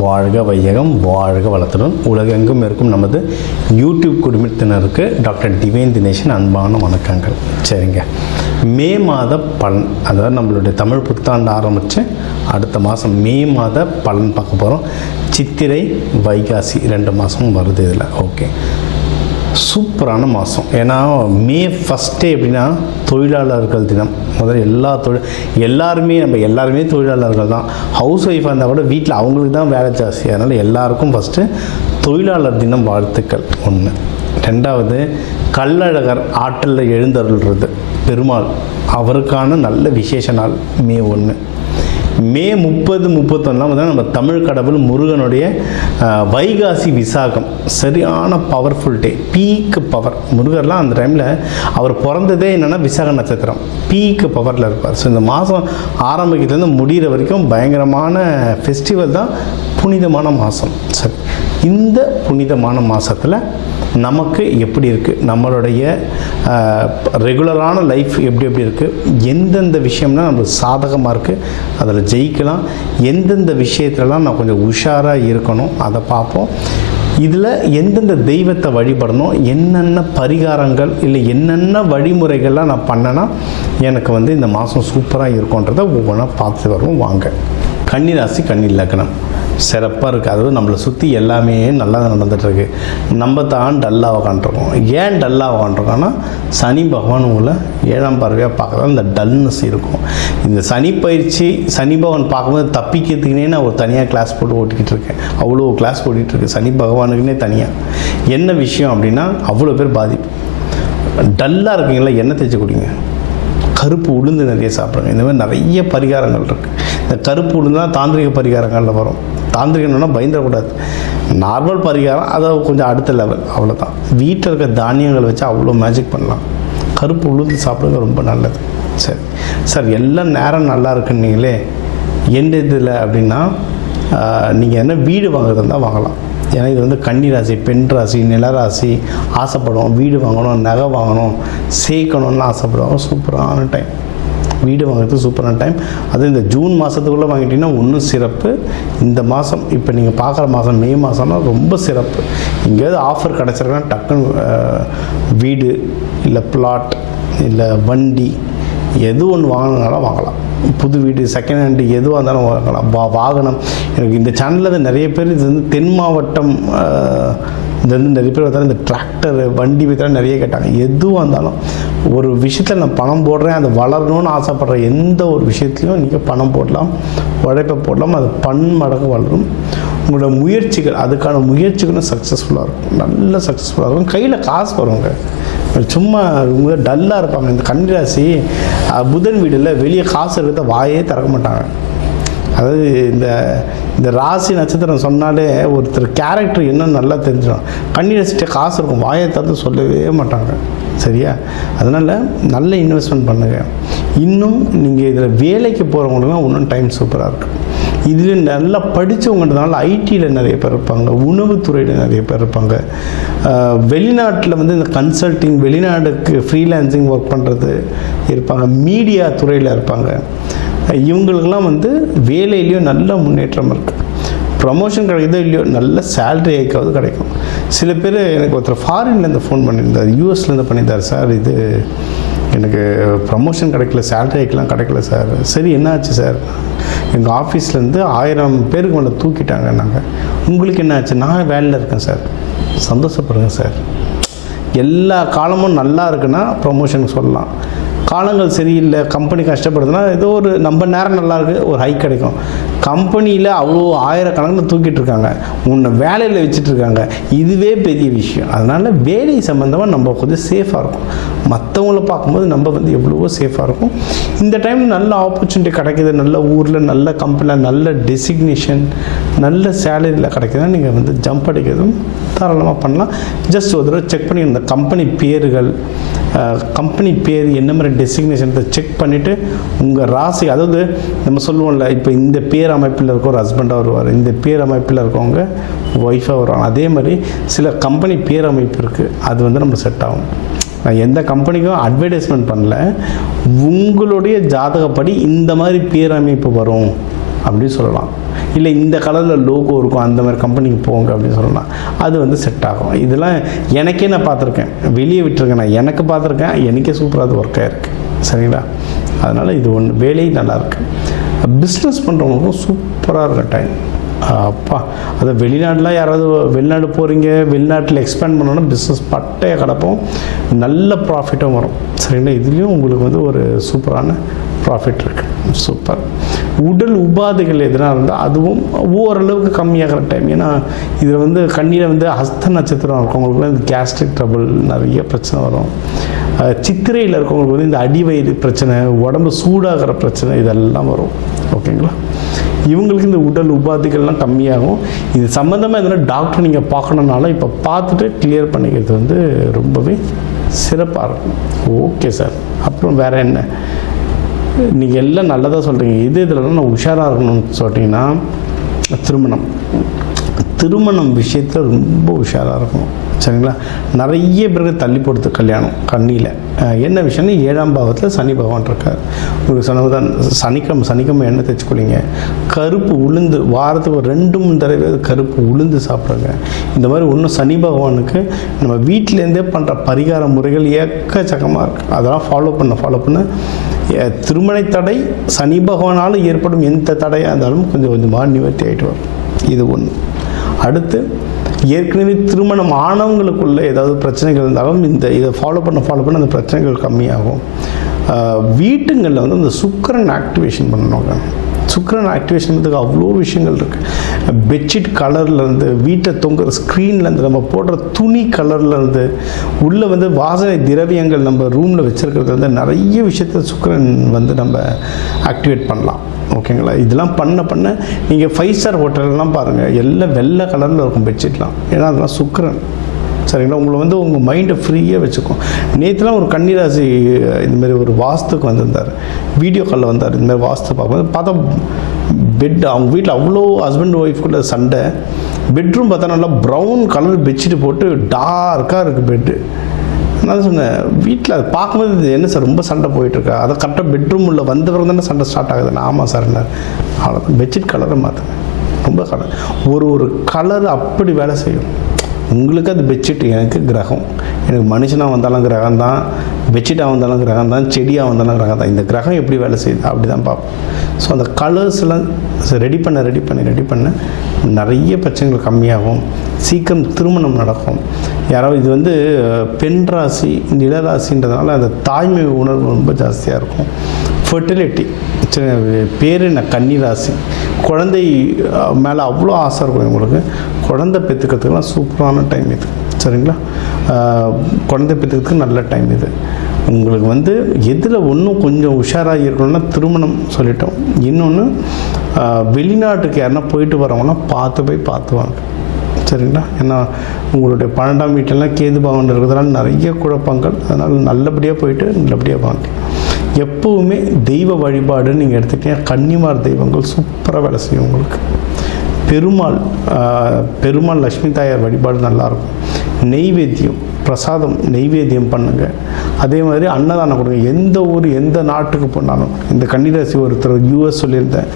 வாழ்க வையகம், வாழ்க வளத்துடன் உலகெங்கும் இருக்கும் நமது யூடியூப் குடும்பத்தினருக்கு டாக்டர் டிவைன் தினேஷன் அன்பான வணக்கங்கள். சரிங்க, மே மாத பலன், அதாவது நம்மளுடைய தமிழ் புத்தாண்டு ஆரம்பித்து அடுத்த மாதம் மே மாத பலன் பார்க்க போகிறோம். சித்திரை வைகாசி 2 மாதமும் வருது இதில். ஓகே, சூப்பரான மாதம். ஏன்னா மே ஃபஸ்ட்டே எப்படின்னா தொழிலாளர்கள் தினம். முதல்ல எல்லாருமே தொழிலாளர்கள் தான். ஹவுஸ் ஒய்ஃபாக இருந்தால் கூட வீட்டில் அவங்களுக்கு தான் வேலை ஜாஸ்தி. அதனால் எல்லாருக்கும் ஃபஸ்ட்டு தொழிலாளர் தினம் வாழ்த்துக்கள் ஒன்று. ரெண்டாவது, கள்ளழகர் ஆற்றலில் எழுந்தருள்றது பெருமாள், அவருக்கான நல்ல விசேஷ நாள் மே 1. மே 30, 31 தான் நம்ம தமிழ் கடவுள் முருகனுடைய வைகாசி விசாகம். சரியான பவர்ஃபுல் டே, பீக்கு பவர். முருகர்லாம் அந்த டைமில் அவர் பிறந்ததே என்னென்னா விசாக நட்சத்திரம், பீக்கு பவரில் இருப்பார். ஸோ இந்த மாதம் ஆரம்பிக்கிறதுலேருந்து முடிகிற வரைக்கும் பயங்கரமான ஃபெஸ்டிவல் தான், புனிதமான மாதம். சரி, இந்த புனிதமான மாதத்தில் நமக்கு எப்படி இருக்குது, நம்மளுடைய ரெகுலரான லைஃப் எப்படி இருக்குது, எந்தெந்த விஷயம்னா நம்மளுக்கு சாதகமாக இருக்குது, அதில் ஜெயிக்கலாம், எந்தெந்த விஷயத்துலலாம் நான் கொஞ்சம் உஷாராக இருக்கணும் அதை பார்ப்போம். இதில் எந்தெந்த தெய்வத்தை வழிபடணும், என்னென்ன பரிகாரங்கள் இல்லை என்னென்ன வழிமுறைகள்லாம் நான் பண்ணேன்னா எனக்கு இந்த மாதம் சூப்பராக இருக்கும்ன்றதை ஒவ்வொன்றா பார்த்து வருவோம். வாங்க. கன்னிராசி, கன்னி லக்னம் சிறப்பாக இருக்குது. அதாவது நம்மளை சுற்றி எல்லாமே நல்லா நடந்துகிட்ருக்கு. நம்ம தான் டல்லாக உக்காண்ட்ருக்கோம். ஏன் டல்லாக உக்காண்ட்ருக்கோன்னா சனி பகவான் உங்களை 7ஆம் பார்வையாக பார்க்குறதா இந்த டல்னஸ் இருக்கும். இந்த சனி பயிற்சி, சனி பகவான் பார்க்கும்போது தப்பிக்கிறதுக்குனே நான் ஒரு தனியாக கிளாஸ் போட்டு ஓட்டிக்கிட்டு இருக்கேன். அவ்வளோ கிளாஸ் ஓட்டிகிட்ருக்கு சனி பகவானுக்குன்னே தனியாக. என்ன விஷயம் அப்படின்னா, அவ்வளோ பேர் பாதிப்பு. டல்லாக இருக்கீங்களா, எண்ணெய் தேய்ச்சி குடிங்க, கருப்பு உளுந்து நிறைய சாப்பிடுங்க. இந்த மாதிரி நிறைய பரிகாரங்கள் இருக்குது. இந்த கருப்பு உளுந்து தான் தாந்திரிக பரிகாரங்களில் வரும். தாந்திரிகம்னா பயந்துடக்கூடாது, நார்மல் பரிகாரம், அதை கொஞ்சம் அடுத்த லெவல், அவ்வளோதான். வீட்டில் இருக்க தானியங்கள் வச்சு அவ்வளோ மேஜிக் பண்ணலாம். கருப்பு உளுந்து சாப்பிடுங்க, ரொம்ப நல்லது. சரி சார், எல்லாம் நேரம் நல்லா இருக்குன்னீங்களே, எந்த இதில் அப்படின்னா நீங்கள் என்ன வீடு வாங்குறதா இருந்தால் வாங்கலாம். ஏன்னா இது கன்னிராசி, பெண் ராசி, நிலராசி, ஆசைப்படும் வீடு வாங்கணும், நகை வாங்கணும், சேர்க்கணும்னு ஆசைப்படுவாங்க. சூப்பரான டைம், வீடு வாங்குறதுக்கு சூப்பரான டைம். அது இந்த ஜூன் மாதத்துக்குள்ளே வாங்கிட்டீங்கன்னா இன்னும் சிறப்பு. இந்த மாதம் இப்போ நீங்கள் பார்க்குற மாதம் மே மாதம்னா ரொம்ப சிறப்பு. எங்கேயாவது ஆஃபர் கிடச்சிருக்குன்னா டக்குன்னு வீடு இல்லை பிளாட் இல்லை வண்டி எது ஒன்று வாங்கினாலும் வாங்கலாம். புது வீடு, செகண்ட் ஹேண்டு, எதுவாக இருந்தாலும் வாங்கலாம். வாகனம். எனக்கு இந்த சேனலில் நிறைய பேர் இது தென் மாவட்டம் நிறைய பேர் பார்த்தாலும் இந்த டிராக்டர் வண்டி பற்றிலாம் நிறைய கேட்டாங்க. எதுவாக இருந்தாலும் ஒரு விஷயத்தில் நான் பணம் போடுறேன், அது வளரணும்னு ஆசைப்படுற எந்த ஒரு விஷயத்துலையும் நீங்கள் பணம் போடலாம், உழைப்பை போடலாம். அது பன்மடங்கு வளரும். உங்களோட முயற்சிகள், அதுக்கான முயற்சிகளும் சக்ஸஸ்ஃபுல்லாக இருக்கும், நல்ல சக்ஸஸ்ஃபுல்லாக இருக்கும். கையில் காசு வருங்க. சும்மா இவங்க டல்லாக இருப்பாங்க. இந்த கன்னிராசி புதன் வீடில் வெளியே காசு எடுத்த வாயே திறக்க மாட்டாங்க. அதாவது இந்த ராசி நட்சத்திரம் சொன்னாலே ஒருத்தர் கேரக்டர் என்னன்னு நல்லா தெரிஞ்சிடும். கன்னிராசிட்ட காசு இருக்கும், வாயை தந்து சொல்லவே மாட்டாங்க. சரியா? அதனால் நல்ல இன்வெஸ்ட்மெண்ட் பண்ணுங்கள். இன்னும் நீங்கள் இதில் வேலைக்கு போகிறவங்களுக்குலாம் இன்னும் டைம் சூப்பராக இருக்குது. இதில் நல்லா படித்தவங்கன்றதுனால ஐடியில் நிறைய பேர் இருப்பாங்க, உணவுத்துறையில் நிறைய பேர் இருப்பாங்க, வெளிநாட்டில் இந்த கன்சல்டிங், வெளிநாடுக்கு ஃப்ரீலான்சிங் ஒர்க் பண்ணுறது இருப்பாங்க, மீடியா துறையில் இருப்பாங்க. இவங்களுக்கெல்லாம் வேலையிலையும் நல்ல முன்னேற்றம் இருக்குது. ப்ரமோஷன் கிடைக்குதோ இல்லையோ, நல்ல சேலரி ஹைக்காவது கிடைக்கும். சில பேர் எனக்கு ஒருத்தர் ஃபாரின்லேருந்து ஃபோன் பண்ணியிருந்தார், யூஎஸ்லேருந்து பண்ணியிருந்தார். சார், இது எனக்கு ப்ரமோஷன் கிடைக்கல, சேலரி ஹைக்கெலாம் கிடைக்கல சார். சரி, என்ன ஆச்சு சார்? எங்கள் ஆஃபீஸ்லேருந்து 1000 பேருக்கு மேலே தூக்கிட்டாங்க. நாங்கள், உங்களுக்கு என்ன ஆச்சு? நான் வேலையில் இருக்கேன் சார். சந்தோஷப்படுங்க சார். எல்லா காலமும் நல்லா இருக்குன்னா ப்ரமோஷன் சொல்லலாம். காலங்கள் சரியில்லை, கம்பெனி கஷ்டப்படுதுன்னா ஏதோ ஒரு நம்ம நேரம் நல்லா இருக்குது, ஒரு ஹைக் கிடைக்கும். கம்பெனியில் அவ்வளோ 1000 கணக்கில் தூக்கிட்டு இருக்காங்க, உன்னை வேலையில் வச்சுட்ருக்காங்க. இதுவே பெரிய விஷயம். அதனால் வேலை சம்மந்தமாக நம்ம கொஞ்சம் சேஃபாக இருக்கும். மற்றவங்கள பார்க்கும்போது நம்ம எவ்வளவோ சேஃபாக இருக்கும். இந்த டைமில் நல்ல ஆப்பர்ச்சுனிட்டி கிடைக்கிது, நல்ல ஊரில், நல்ல கம்பெனியில், நல்ல டெசிக்னேஷன், நல்ல சேலரியில் கிடைக்குதுன்னா நீங்கள் ஜம்ப் அடிக்கிறதும் தாராளமாக பண்ணலாம். ஜஸ்ட் ஒரு தடவை செக் பண்ணி இந்த கம்பெனி பேர்கள், கம்பெனி பேர் என்ன மாதிரி டெசிக்னேஷன் செக் பண்ணிவிட்டு உங்கள் ராசி, அதாவது நம்ம சொல்லுவோம்ல, இப்போ இந்த பேர் அமைப்பில் இருக்க ஒரு ஹஸ்பண்டாக வருவார், இந்த பேர் அமைப்பில் இருக்கவங்க ஒய்ஃபாக வருவாங்க. அதே மாதிரி சில கம்பெனி பேர் அமைப்பு இருக்குது, அது நம்ம செட் ஆகும். நான் எந்த கம்பெனிக்கும் அட்வர்டைஸ்மெண்ட் பண்ணல, உங்களுடைய ஜாதகப்படி இந்த மாதிரி பேர் அமைப்பு வரும் அப்படின்னு சொல்லலாம். இல்லை இந்த கலரில் லோகோ இருக்கும் அந்த மாதிரி கம்பெனிக்கு போங்க அப்படின்னு சொல்லலாம், அது வந்து செட் ஆகும். இதெல்லாம் எனக்கே நான் பார்த்துருக்கேன், வெளியே விட்டுருக்கேன், நான் எனக்கு பார்த்துருக்கேன், எனக்கே சூப்பராக அது ஒர்க் ஆகிருக்கு. சரிங்களா? அதனால் இது ஒன்று வேலை நல்லாயிருக்கு. பிஸ்னஸ் பண்ணுறவங்களுக்கும் சூப்பராக இருக்க டைம். அப்பா, அதை வெளிநாட்டில் யாராவது வெளிநாடு போகிறீங்க, வெளிநாட்டில் எக்ஸ்பேண்ட் பண்ணோன்னா பிஸ்னஸ் பட்டையை கிடப்போம், நல்ல ப்ராஃபிட்டும் வரும். சரிங்களா? இதுலேயும் உங்களுக்கு வந்து ஒரு சூப்பரான ப்ராஃபிட் இருக்குது. சூப்பர். உடல் உபாதைகள் எதுனா இருந்தால் அதுவும் ஓரளவுக்கு கம்மியாகிற டைம். ஏன்னா இதில் வந்து கண்ணியில் வந்து ஹஸ்த நட்சத்திரம் இருக்கவங்களுக்கு இந்த கேஸ்ட்ரிக் ட்ரபிள் நிறைய பிரச்சனை வரும். சித்திரையில் இருக்கவங்களுக்கு வந்து இந்த அடிவயிறு பிரச்சனை, உடம்பு சூடாகிற பிரச்சனை இதெல்லாம் வரும். ஓகேங்களா? இவங்களுக்கு இந்த உடல் உபாதைகள்லாம் கம்மியாகும். இது சம்மந்தமாக எதனா டாக்டர் நீங்கள் பார்க்கணுன்னாலும் இப்போ பார்த்துட்டு கிளியர் பண்ணிக்கிறது வந்து ரொம்பவே சிறப்பாக இருக்கும். Okay sir. அப்புறம் வேறு என்ன, நீங்கள் எல்லாம் நல்லதாக சொல்கிறீங்க, இதில் நான் உஷாராக இருக்கணும்னு சொல்லிட்டீங்கன்னா திருமணம் விஷயத்தில் ரொம்ப உஷாராக இருக்கணும். சரிங்களா? நிறைய பேருக்கு தள்ளி போடுறது கல்யாணம் கண்ணியில். என்ன விஷயம்னா 7ஆம் பாவத்தில் சனி பகவான் இருக்கார். உங்களுக்கு சொன்னதான் சனிக்கிழமை எண்ணெய் தைச்சிக்கொள்ளிங்க. கருப்பு உளுந்து வாரத்துக்கு ஒரு 2-3 தடவை கருப்பு உளுந்து சாப்பிடுங்க. இந்த மாதிரி ஒன்றும் சனி பகவானுக்கு நம்ம வீட்டிலேருந்தே பண்ணுற பரிகார முறைகள் எக்கச்சக்கமாக இருக்குது. அதெல்லாம் ஃபாலோ பண்ண திருமண தடை சனி பகவானால் ஏற்படும் எந்த தடையாக இருந்தாலும் கொஞ்சம் கொஞ்சமாக நிவர்த்தி ஆகிட்டு வரும். இது ஒன்று. அடுத்து, ஏற்கனவே திருமணம் ஆனவங்களுக்குள்ள ஏதாவது பிரச்சனைகள் இருந்தாலும் இதை ஃபாலோ பண்ண அந்த பிரச்சனைகள் கம்மியாகும். வீட்டுங்களில் வந்து அந்த சுக்கிரன் ஆக்டிவேஷன் பண்ணணுங்க. சுக்கிரன் ஆக்டிவேஷன் பண்ணுறதுக்கு அவ்வளோ விஷயங்கள் இருக்குது. பெட்ஷீட் கலர்லேருந்து, வீட்டை தொங்குற ஸ்க்ரீன்லேருந்து, நம்ம போடுற துணி கலர்லேருந்து, உள்ளே வந்து வாசனை திரவியங்கள் நம்ம ரூமில் வச்சுருக்கிறது வந்து நிறைய விஷயத்தை சுக்கிரன் வந்து நம்ம ஆக்டிவேட் பண்ணலாம். ஓகேங்களா? இதெல்லாம் பண்ண நீங்கள் 5 ஸ்டார் ஹோட்டல்லாம் பாருங்கள், எல்லாம் வெள்ளை கலரில் இருக்கும் பெட்ஷீட்லாம். ஏன்னா அதெல்லாம் சுக்கிரன். சரிங்களா? உங்களை வந்து உங்கள் மைண்டை ஃப்ரீயாக வச்சுக்கும். நேற்றுலாம் ஒரு கன்னிராசி இந்தமாரி ஒரு வாஸ்துக்கு வந்திருந்தார், வீடியோ காலில் வந்தார். இந்தமாதிரி வாஸ்து பார்த்தா பெட் அவங்க வீட்டில் அவ்வளோ ஹஸ்பண்ட் ஒய்ஃப்குள்ள சண்டை. பெட்ரூம் பார்த்தா நல்லா ப்ரௌன் கலர் பெட்ஷீட்டு போட்டு டார்க்காக இருக்குது பெட்டு. நான் சொன்னேன், வீட்டில் அது பார்க்கும்போது என்ன சார் ரொம்ப சண்டை போயிட்டுருக்கா, அதை கரெக்டாக பெட்ரூம் உள்ள வந்த பிறகு தானே சண்டை ஸ்டார்ட் ஆகுது. ஆமாம் சார். அவ்வளோதான், பெட்ஷீட் கலரை மாற்றுங்க. ரொம்ப கலர் ஒரு கலர் அப்படி வேலை செய்யும். உங்களுக்கு அது பெட்ஷீட், எனக்கு கிரகம். எனக்கு மனுஷனாக வந்தாலும் கிரகம் தான், பெட்ஷீட்டாக வந்தாலும் கிரகம் தான், செடியாக வந்தாலும் கிரகம் தான். இந்த கிரகம் எப்படி வேலை செய்யுது அப்படி தான் பார்ப்போம். ஸோ அந்த கலர்ஸ்லாம் ரெடி பண்ண நிறைய பிரச்சனைகள் கம்மியாகும். சீக்கிரம் திருமணம் நடக்கும். யாராவது இது வந்து பெண் ராசி, நிலராசின்றதுனால அந்த தாய்மை உணர்வு ரொம்ப ஜாஸ்தியாக இருக்கும். ஃபெர்டிலிட்டி பேர் என்ன, கன்னி ராசி. குழந்தை மேலே அவ்வளோ ஆசை இருக்கும் உங்களுக்கு. குழந்தை பெற்றுக்கிறதுக்கெல்லாம் சூப்பரான டைம் இது. சரிங்களா? குழந்தை பெற்றுக்கிறதுக்கு நல்ல டைம் இது. உங்களுக்கு வந்து எதில் ஒன்றும் கொஞ்சம் உஷாராக இருக்கணும்னா திருமணம் சொல்லிட்டோம். இன்னொன்று, வெளிநாட்டுக்கு யாருன்னா போயிட்டு வரவங்களாம் பார்த்து வாங்க. சரிங்களா? ஏன்னா உங்களுடைய 12ஆம் வீட்டிலலாம் கேது பகவான் இருக்கிறதுனால நிறைய குழப்பங்கள். அதனால் நல்லபடியாக போயிட்டு நல்லபடியாக வாங்க. எப்போவுமே தெய்வ வழிபாடுன்னு நீங்கள் எடுத்துக்கிட்டீங்கன்னா கன்னிமார் தெய்வங்கள் சூப்பராக வேலை செய்யும் உங்களுக்கு. பெருமாள் லக்ஷ்மி தாயார் வழிபாடு நல்லாயிருக்கும். நெய்வேத்தியம் பிரசாதம் நெய்வேத்தியம் பண்ணுங்கள். அதே மாதிரி அன்னதானம் கொடுங்க. எந்த ஊர் எந்த நாட்டுக்கு போனாலும், இந்த கன்னிராசி ஒருத்தர் US சொல்லியிருந்தேன்,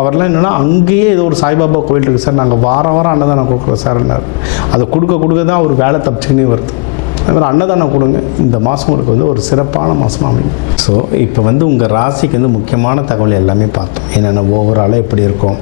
அவர்லாம் என்னென்னா அங்கேயே ஏதோ ஒரு சாய்பாபா கோயில் இருக்குது சார், நாங்கள் வாரம் அன்னதானம் கொடுக்குறோம் சார்னார். அதை கொடுக்க தான் அவர் வேலை தப்பிச்சுன்னே வருது. அது மாதிரி அன்னதானம் கொடுங்க. இந்த மாதம் உங்களுக்கு வந்து ஒரு சிறப்பான மாதமாக அமையும். ஸோ இப்போ வந்து உங்கள் ராசிக்கு வந்து முக்கியமான தகவல் எல்லாமே பார்த்தோம். என்னென்ன ஓவராலாக எப்படி இருக்கும்,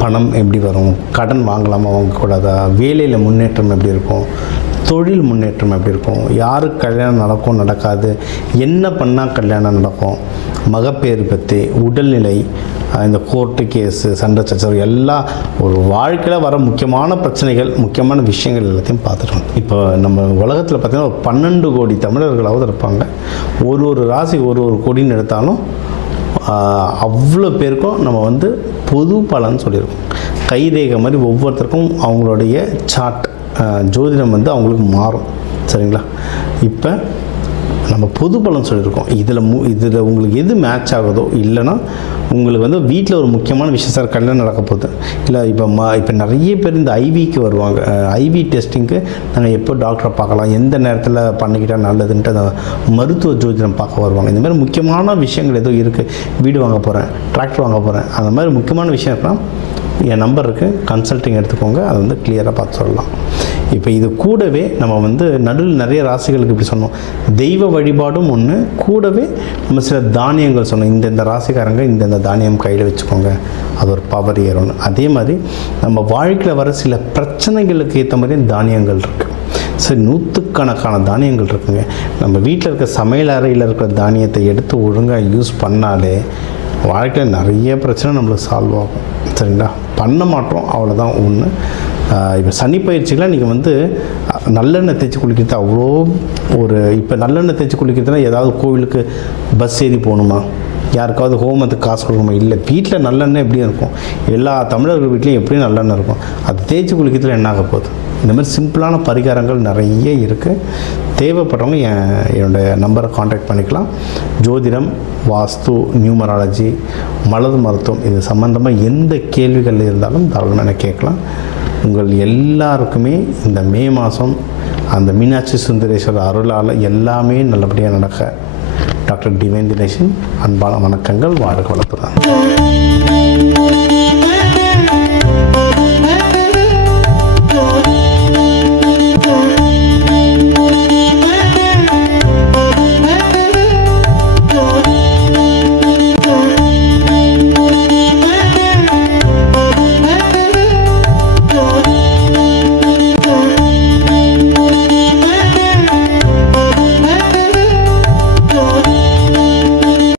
பணம் எப்படி வரும், கடன் வாங்கலாமா வாங்கக்கூடாதா, வேலையில் முன்னேற்றம் எப்படி இருக்கும், தொழில் முன்னேற்றம் எப்படி இருக்கும், யாருக்கு கல்யாணம் நடக்கும் நடக்காது, என்ன பண்ணால் கல்யாணம் நடக்கும், மகப்பேறு பற்றி, உடல்நிலை, இந்த கோர்ட்டு கேஸு, சண்டை சச்சரவு எல்லாம் ஒரு வாழ்க்கையில் வர முக்கியமான பிரச்சனைகள், முக்கியமான விஷயங்கள் எல்லாத்தையும் பார்த்துட்டோம். இப்போ நம்ம உலகத்தில் பார்த்திங்கன்னா ஒரு 12 கோடி தமிழர்களாவது இருப்பாங்க. ஒரு ராசி ஒரு கோடின்னு எடுத்தாலும் அவ்வளோ பேருக்கும் நம்ம வந்து பொது பலன் சொல்லியிருக்கோம். கைரேகை மாதிரி ஒவ்வொருத்தருக்கும் அவங்களுடைய சார்ட் ஜோதிடம் வந்து அவங்களுக்கு மாறும். சரிங்களா? இப்போ நம்ம பொது பலன் சொல்லியிருக்கோம். இதில் உங்களுக்கு எது மேட்ச் ஆகுதோ, இல்லைன்னா உங்களுக்கு வந்து வீட்டில் ஒரு முக்கியமான விஷயம், சார் கல்யாணம் நடக்க போகுது, இல்லை இப்போ நிறைய பேர் இந்த ஐவிக்கு வருவாங்க. ஐவி டெஸ்டிங்க்கு நாங்கள் எப்போ டாக்டரை பார்க்கலாம், எந்த நேரத்தில் பண்ணிக்கிட்டால் நல்லதுன்ட்டு அந்த மருத்துவ ஜோதிடம் பார்க்க வருவாங்க. இந்த மாதிரி முக்கியமான விஷயங்கள் ஏதோ இருக்குது, வீடு வாங்க போகிறேன், டிராக்டர் வாங்க போகிறேன், அந்த மாதிரி முக்கியமான விஷயம் இருக்கலாம், என் நம்பர் இருக்குது, கன்சல்ட்டிங் எடுத்துக்கோங்க, அதை வந்து கிளியராக பார்த்து சொல்லலாம். இப்போ இது கூடவே நம்ம வந்து நடுவில் நிறைய ராசிகளுக்கு இப்படி சொன்னோம், தெய்வ வழிபாடும் ஒன்று, கூடவே நம்ம சில தானியங்கள் சொன்னோம், இந்த ராசிக்காரங்க இந்த தானியம் கையில் வச்சுக்கோங்க, அது ஒரு பவர் ஏறும்னு. அதே மாதிரி நம்ம வாழ்க்கையில் வர சில பிரச்சனைகளுக்கு ஏற்ற மாதிரி தானியங்கள் இருக்குது. சரி, நூற்றுக்கணக்கான தானியங்கள் இருக்குங்க. நம்ம வீட்டில் இருக்க சமையல் அறையில் இருக்கிற தானியத்தை எடுத்து ஒழுங்காக யூஸ் பண்ணாலே வாழ்க்கையில் நிறைய பிரச்சனை நம்மளுக்கு சால்வ் ஆகும். சரிங்களா? பண்ண மாட்டோம், அவ்வளோதான் ஒன்று. இப்போ சனி பயிற்சிகளாக நீங்கள் வந்து நல்லெண்ணெய் தேய்ச்சி குளிக்கிறது அவ்வளோ இப்போ நல்லெண்ணெய் தேய்ச்சி குளிக்கிறதுனா ஏதாவது கோவிலுக்கு பஸ் ஏறி போகணுமா, யாருக்காவது ஹோமத்துக்கு காசு கொடுக்கணுமா? இல்லை, வீட்டில் நல்லெண்ணெய் எப்படியும் இருக்கும், எல்லா தமிழர்கள் வீட்லேயும் எப்படியும் நல்லெண்ணெய் இருக்கும், அது தேய்ச்சி குளிக்கிறதுல என்ன ஆக போகுது? இந்த மாதிரி சிம்பிளான பரிகாரங்கள் நிறைய இருக்குது. தேவைப்படுறவங்க என்னோடய நம்பரை காண்டாக்ட் பண்ணிக்கலாம். ஜோதிடம், வாஸ்து, நியூமராலஜி, மலர் மருத்துவம், இது சம்மந்தமாக எந்த கேள்விகள் இருந்தாலும் தாராளமாக கேட்கலாம். உங்கள் எல்லாருக்குமே இந்த மே மாதம் அந்த மீனாட்சி சுந்தரேஸ்வரர் அருளால் எல்லாமே நல்லபடியாக நடக்க டாக்டர் டிவைன் தினேஷன் அன்பான வணக்கங்கள். வாழ்க வளத்துடன்.